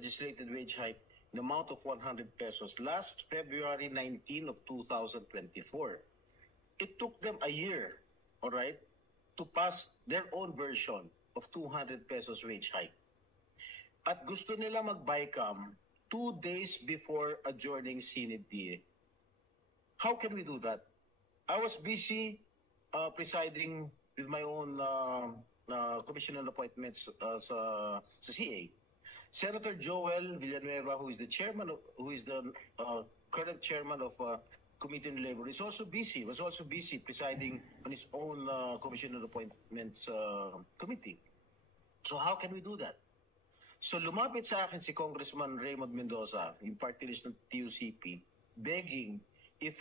legislated wage hike in the amount of 100 pesos last February 19 of 2024. It took them a year, all right, to pass their own version of 200 pesos wage hike. At gusto nila mag-BICAM 2 days before adjourning CND. How can we do that? I was busy presiding with my own commission on appointments sa CA. Senator Joel Villanueva, who is the current chairman of Committee on Labor, was also busy presiding on his own commission on appointments committee. So how can we do that? So lumapit sa akin si Congressman Raymond Mendoza, yung party list ng TUCP, begging if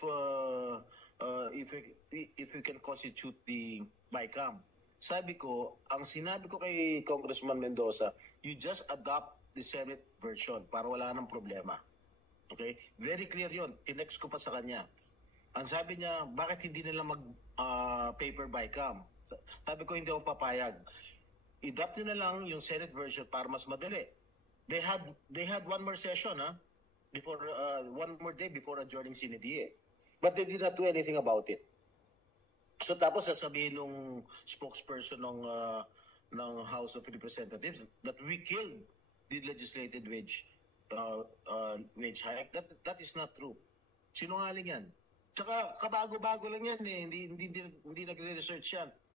we can constitute the BICAM. Sabi ko, ang sinabi ko kay Congressman Mendoza, you just adopt the Senate version para wala nang problema. Okay? Very clear yun. Tinext ko pa sa kanya. Ang sabi niya, bakit hindi nila mag-paper BICAM? Sabi ko, hindi ako papayag. I-adopt nyo na lang yung Senate version para mas madali. They had one more session, before one more day before adjourning CNDA. But they did not do anything about it. So tapos sasabihin nung spokesperson ng House of Representatives that we killed the legislated wage hike. That is not true. Sinungaling yan. Tsaka kabago-bago lang yan eh. Hindi nagre-research yan.